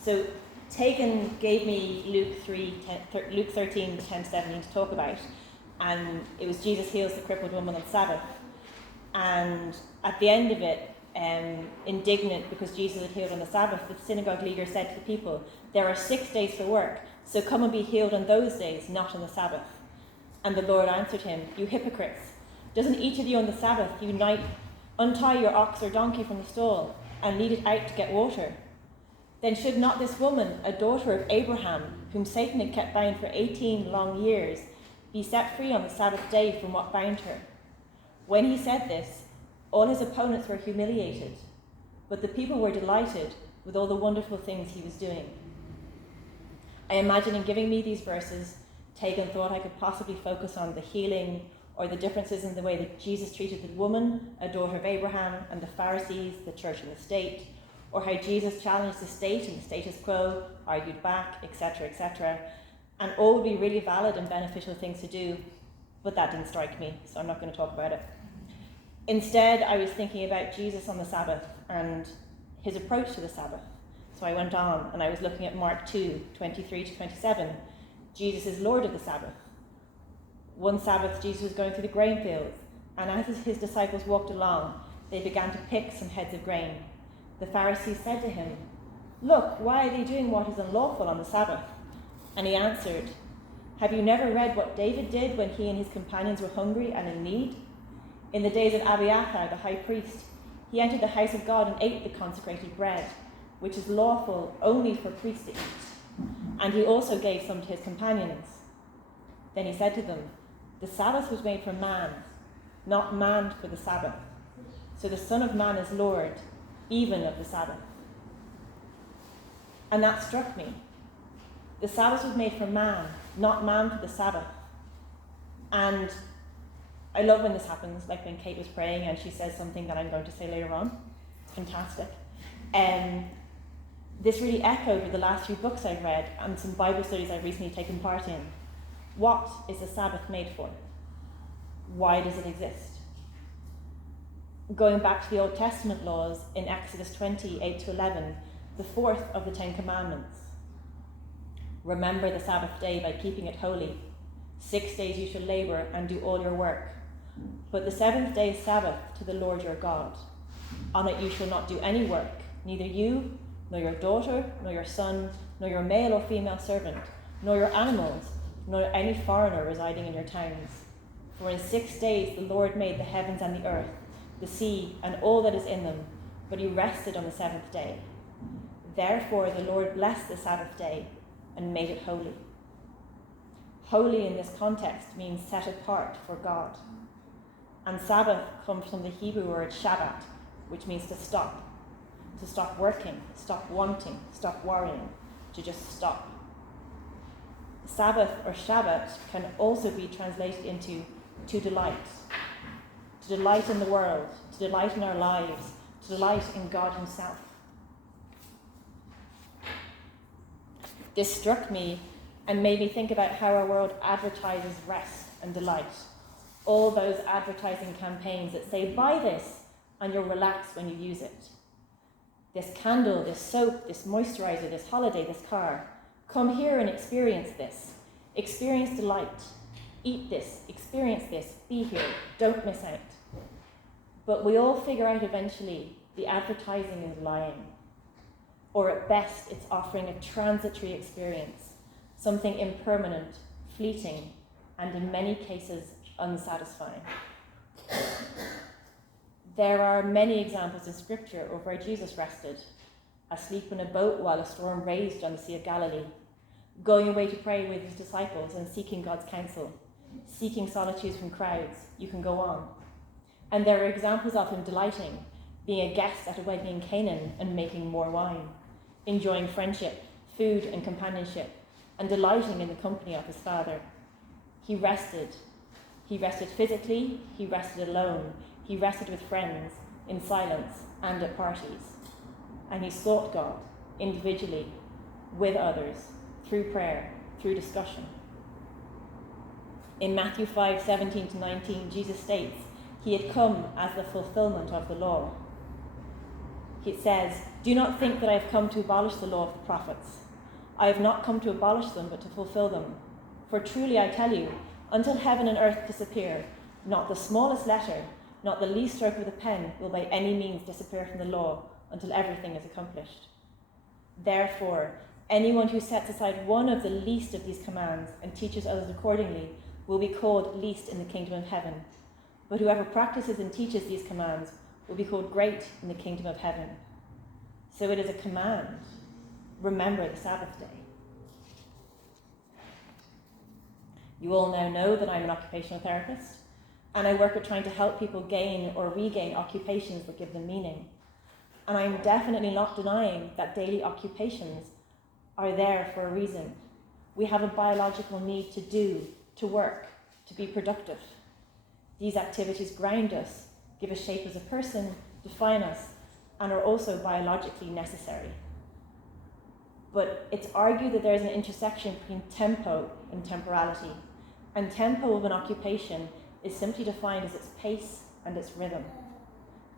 So Tegan gave me Luke 13, 10 to 17 to talk about, and it was Jesus heals the crippled woman on Sabbath. And at the end of it, indignant because Jesus had healed on the Sabbath, the synagogue leader said to the people, there are 6 days for work, so come and be healed on those days, not on the Sabbath. And the Lord answered him, you hypocrites, doesn't each of you on the Sabbath untie your ox or donkey from the stall and lead it out to get water? Then should not this woman, a daughter of Abraham, whom Satan had kept bound for 18 long years, be set free on the Sabbath day from what bound her? When he said this, all his opponents were humiliated, but the people were delighted with all the wonderful things he was doing. I imagine in giving me these verses, Tegan thought I could possibly focus on the healing or the differences in the way that Jesus treated the woman, a daughter of Abraham, and the Pharisees, the church and the state, or how Jesus challenged the state and the status quo, argued back, etc., etc. And all would be really valid and beneficial things to do, but that didn't strike me, so I'm not going to talk about it. Instead, I was thinking about Jesus on the Sabbath and his approach to the Sabbath. So I went on and I was looking at Mark 2, 23 to 27. Jesus is Lord of the Sabbath. One Sabbath, Jesus was going through the grain fields, and as his disciples walked along, they began to pick some heads of grain. The Pharisees said to him, look, why are they doing what is unlawful on the Sabbath? And he answered, have you never read what David did when he and his companions were hungry and in need? In the days of Abiathar, the high priest, he entered the house of God and ate the consecrated bread, which is lawful only for priests to eat. And he also gave some to his companions. Then he said to them, the Sabbath was made for man, not man for the Sabbath. So the Son of Man is Lord, even of the Sabbath. And that struck me. The Sabbath was made for man, not man for the Sabbath. And I love when this happens, like when Kate was praying and she says something that I'm going to say later on. It's fantastic. This really echoed with the last few books I've read and some Bible studies I've recently taken part in. What is the Sabbath made for? Why does it exist? Going back to the Old Testament laws in Exodus 20, 8 to 11, the fourth of the 10 Commandments. Remember the Sabbath day by keeping it holy. 6 days you shall labor and do all your work. But the seventh day is Sabbath to the Lord your God. On it you shall not do any work, neither you, nor your daughter, nor your son, nor your male or female servant, nor your animals, nor any foreigner residing in your towns. For in 6 days the Lord made the heavens and the earth, the sea, and all that is in them, but he rested on the seventh day. Therefore the Lord blessed the Sabbath day and made it holy. Holy in this context means set apart for God. And Sabbath comes from the Hebrew word Shabbat, which means to stop working, stop wanting, stop worrying, to just stop. Sabbath or Shabbat can also be translated into to delight in the world, to delight in our lives, to delight in God himself. This struck me and made me think about how our world advertises rest and delight. All those advertising campaigns that say, buy this and you'll relax when you use it. This candle, this soap, this moisturizer, this holiday, this car. Come here and experience this. Experience delight. Eat this, experience this, be here, don't miss out. But we all figure out eventually the advertising is lying. Or at best, it's offering a transitory experience, something impermanent, fleeting, and in many cases, unsatisfying. There are many examples in Scripture of where Jesus rested, asleep in a boat while a storm raged on the Sea of Galilee, going away to pray with his disciples and seeking God's counsel, seeking solitude from crowds. You can go on. And there are examples of him delighting, being a guest at a wedding in Canaan and making more wine, enjoying friendship, food and companionship, and delighting in the company of his Father. He rested. He rested physically, he rested alone, he rested with friends, in silence, and at parties. And he sought God, individually, with others, through prayer, through discussion. In Matthew 5:17 to 19, Jesus states he had come as the fulfillment of the law. He says, "Do not think that I have come to abolish the law of the prophets. I have not come to abolish them, but to fulfill them. For truly I tell you, until heaven and earth disappear, not the smallest letter, not the least stroke of the pen will by any means disappear from the law until everything is accomplished. Therefore, anyone who sets aside one of the least of these commands and teaches others accordingly will be called least in the kingdom of heaven. But whoever practices and teaches these commands will be called great in the kingdom of heaven." So it is a command. Remember the Sabbath day. You all now know that I'm an occupational therapist, and I work at trying to help people gain or regain occupations that give them meaning. And I'm definitely not denying that daily occupations are there for a reason. We have a biological need to do, to work, to be productive. These activities ground us, give us shape as a person, define us, and are also biologically necessary. But it's argued that there is an intersection between tempo and temporality, and tempo of an occupation is simply defined as its pace and its rhythm.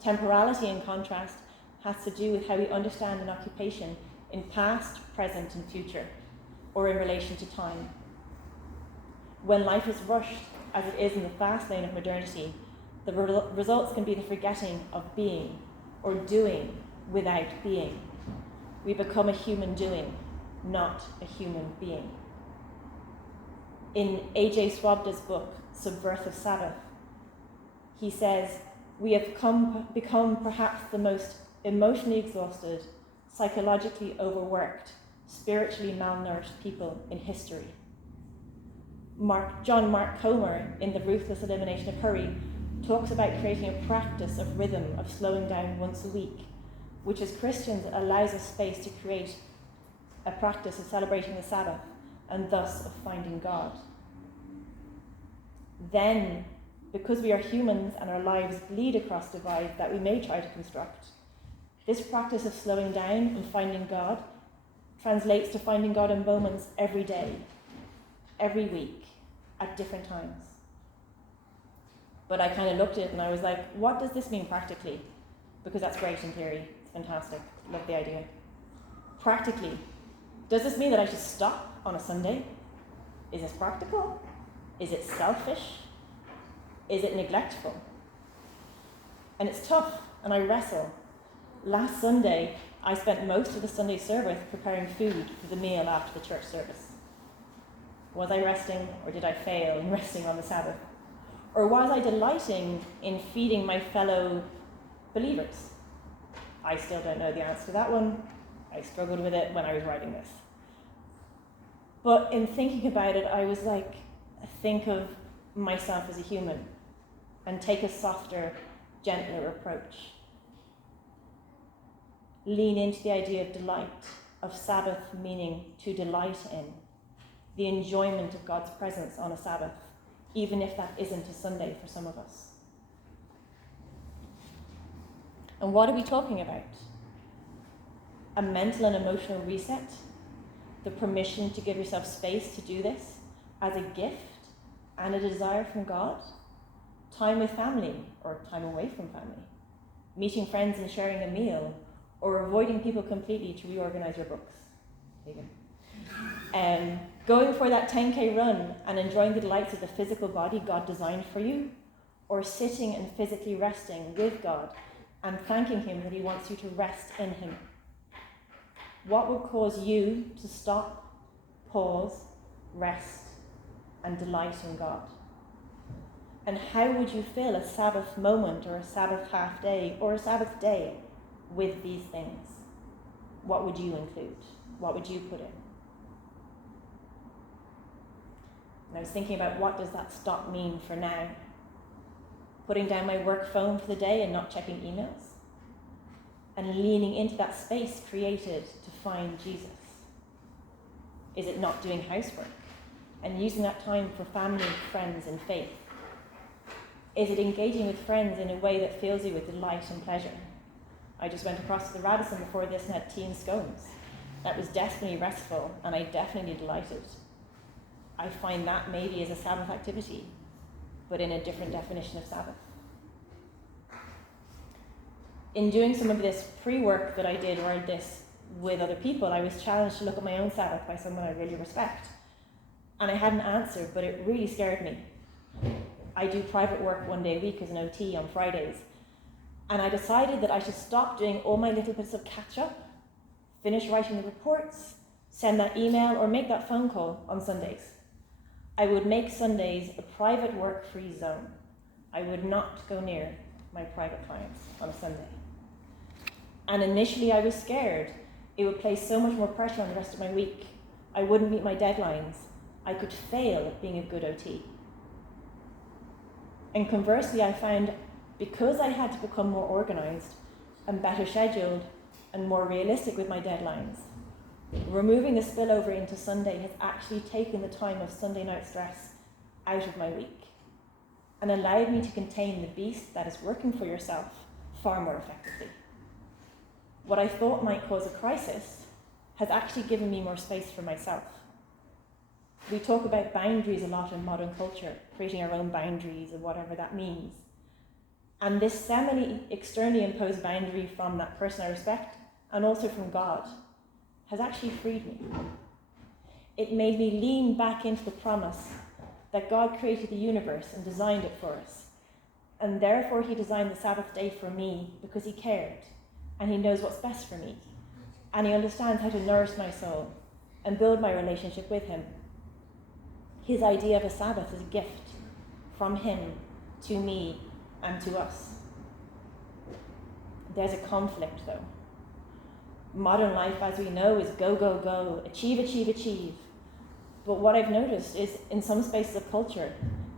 Temporality, in contrast, has to do with how we understand an occupation in past, present, and future, or in relation to time. When life is rushed, as it is in the fast lane of modernity, the results can be the forgetting of being, or doing without being. We become a human doing, not a human being. In A.J. Swabda's book, Subversive Sabbath, he says, "We have become perhaps the most emotionally exhausted, psychologically overworked, spiritually malnourished people in history." John Mark Comer, in The Ruthless Elimination of Hurry, talks about creating a practice of rhythm, of slowing down once a week, which as Christians allows us space to create a practice of celebrating the Sabbath and thus of finding God. Then, because we are humans and our lives bleed across divides that we may try to construct, this practice of slowing down and finding God translates to finding God in moments every day, every week, at different times. But I kind of looked at it and I was like, what does this mean practically? Because that's great in theory. It's fantastic. Love the idea. Practically, does this mean that I should stop on a Sunday? Is this practical? Is it selfish? Is it neglectful? And it's tough, and I wrestle. Last Sunday, I spent most of the Sunday service preparing food for the meal after the church service. Was I resting, or did I fail in resting on the Sabbath? Or was I delighting in feeding my fellow believers? I still don't know the answer to that one. I struggled with it when I was writing this. But in thinking about it, I was like, think of myself as a human and take a softer, gentler approach. Lean into the idea of delight, of Sabbath meaning to delight in, the enjoyment of God's presence on a Sabbath, even if that isn't a Sunday for some of us. And what are we talking about? A mental and emotional reset, the permission to give yourself space to do this as a gift and a desire from God, time with family or time away from family, meeting friends and sharing a meal, or avoiding people completely to reorganize your books. Going for that 10K run and enjoying the delights of the physical body God designed for you, or sitting and physically resting with God and thanking Him that He wants you to rest in Him. What would cause you to stop, pause, rest, and delight in God? And how would you fill a Sabbath moment or a Sabbath half day or a Sabbath day with these things? What would you include? What would you put in? And I was thinking about what does that stop mean for now? Putting down my work phone for the day and not checking emails? And leaning into that space created to find Jesus? Is it not doing housework and using that time for family, friends, and faith? Is it engaging with friends in a way that fills you with delight and pleasure? I just went across to the Radisson before this and had tea and scones. That was definitely restful, and I definitely delighted. I find that maybe as a Sabbath activity, but in a different definition of Sabbath. In doing some of this pre-work that I did, or this with other people, I was challenged to look at my own Sabbath by someone I really respect. And I had an answer, but it really scared me. I do private work 1 day a week as an OT on Fridays. And I decided that I should stop doing all my little bits of catch-up, finish writing the reports, send that email, or make that phone call on Sundays. I would make Sundays a private work-free zone. I would not go near my private clients on a Sunday. And initially I was scared. It would place so much more pressure on the rest of my week. I wouldn't meet my deadlines. I could fail at being a good OT. And conversely, I found because I had to become more organised and better scheduled and more realistic with my deadlines, removing the spillover into Sunday has actually taken the time of Sunday night stress out of my week and allowed me to contain the beast that is working for yourself far more effectively. What I thought might cause a crisis has actually given me more space for myself. We talk about boundaries a lot in modern culture, creating our own boundaries and whatever that means. And this semi-externally imposed boundary from that person I respect and also from God has actually freed me. It made me lean back into the promise that God created the universe and designed it for us. And therefore he designed the Sabbath day for me because he cared and he knows what's best for me. And he understands how to nourish my soul and build my relationship with him. His idea of a Sabbath is a gift from him to me and to us. There's a conflict though. Modern life, as we know, is go, go, go, achieve, achieve, achieve. But what I've noticed is in some spaces of culture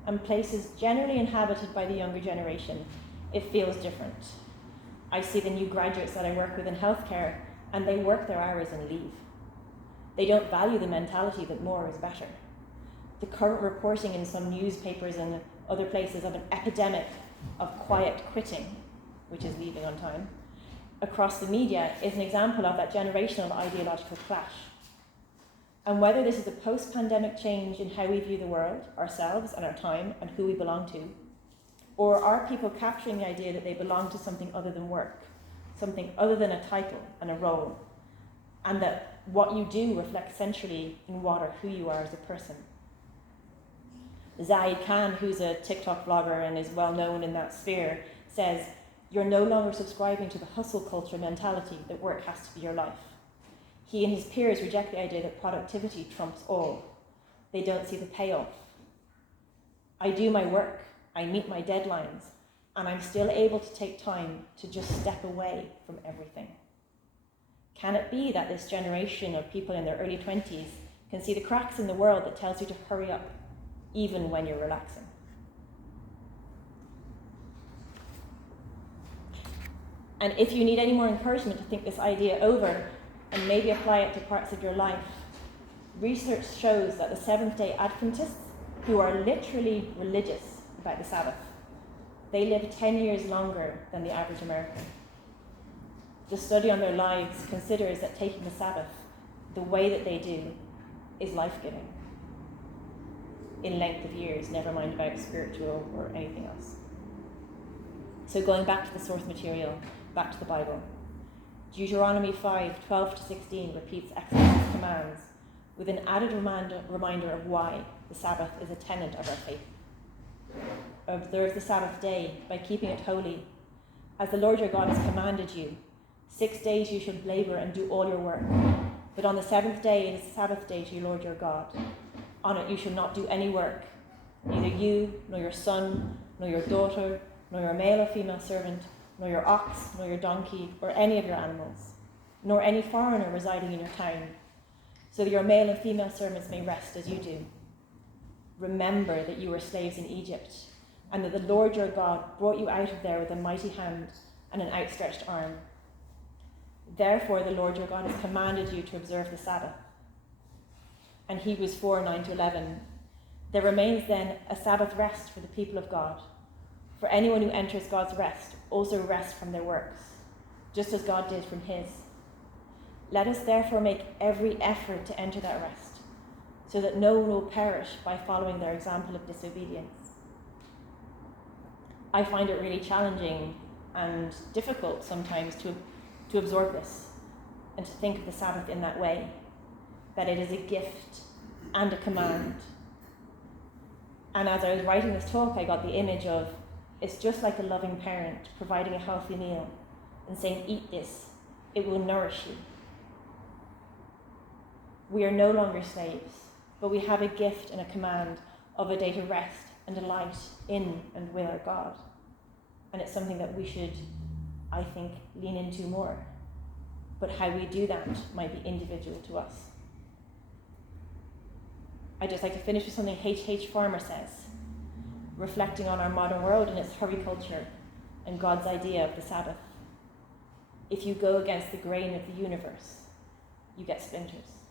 and places generally inhabited by the younger generation, it feels different. I see the new graduates that I work with in healthcare and they work their hours and leave. They don't value the mentality that more is better. The current reporting in some newspapers and other places of an epidemic of quiet quitting, which is leaving on time, across the media is an example of that generational ideological clash. And whether this is a post-pandemic change in how we view the world, ourselves and our time and who we belong to, or are people capturing the idea that they belong to something other than work, something other than a title and a role, and that what you do reflects centrally in what or who you are as a person. Zaid Khan, who's a TikTok vlogger and is well known in that sphere, says, "You're no longer subscribing to the hustle culture mentality that work has to be your life." He and his peers reject the idea that productivity trumps all. They don't see the payoff. I do my work, I meet my deadlines, and I'm still able to take time to just step away from everything. Can it be that this generation of people in their early 20s can see the cracks in the world that tells you to hurry up, even when you're relaxing? And if you need any more encouragement to think this idea over and maybe apply it to parts of your life, research shows that the Seventh-day Adventists, who are literally religious about the Sabbath, they live 10 years longer than the average American. The study on their lives considers that taking the Sabbath the way that they do is life-giving in length of years, never mind about spiritual or anything else. So going back to the source material, back to the Bible, Deuteronomy 5:12-16 repeats Exodus' commands with an added reminder of why the Sabbath is a tenet of our faith. Observe the Sabbath day by keeping it holy, as the Lord your God has commanded you. 6 days you shall labor and do all your work, but on the seventh day it is the Sabbath day to your Lord your God. On it you shall not do any work, neither you, nor your son, nor your daughter, nor your male or female servant, nor your ox, nor your donkey, or any of your animals, nor any foreigner residing in your town, so that your male and female servants may rest as you do. Remember that you were slaves in Egypt, and that the Lord your God brought you out of there with a mighty hand and an outstretched arm. Therefore the Lord your God has commanded you to observe the Sabbath. And Hebrews 4:9-11, there remains then a Sabbath rest for the people of God. For anyone who enters God's rest also rests from their works, just as God did from his. Let us therefore make every effort to enter that rest, so that no one will perish by following their example of disobedience. I find it really challenging and difficult sometimes to absorb this and to think of the Sabbath in that way, that it is a gift and a command. And as I was writing this talk, I got the image of, it's just like a loving parent providing a healthy meal and saying, eat this, it will nourish you. We are no longer slaves, but we have a gift and a command of a day to rest and delight in and with our God. And it's something that we should, I think, lean into more. But how we do that might be individual to us. I'd just like to finish with something H.H. Farmer says, reflecting on our modern world and its hurry culture and God's idea of the Sabbath. If you go against the grain of the universe, you get splinters.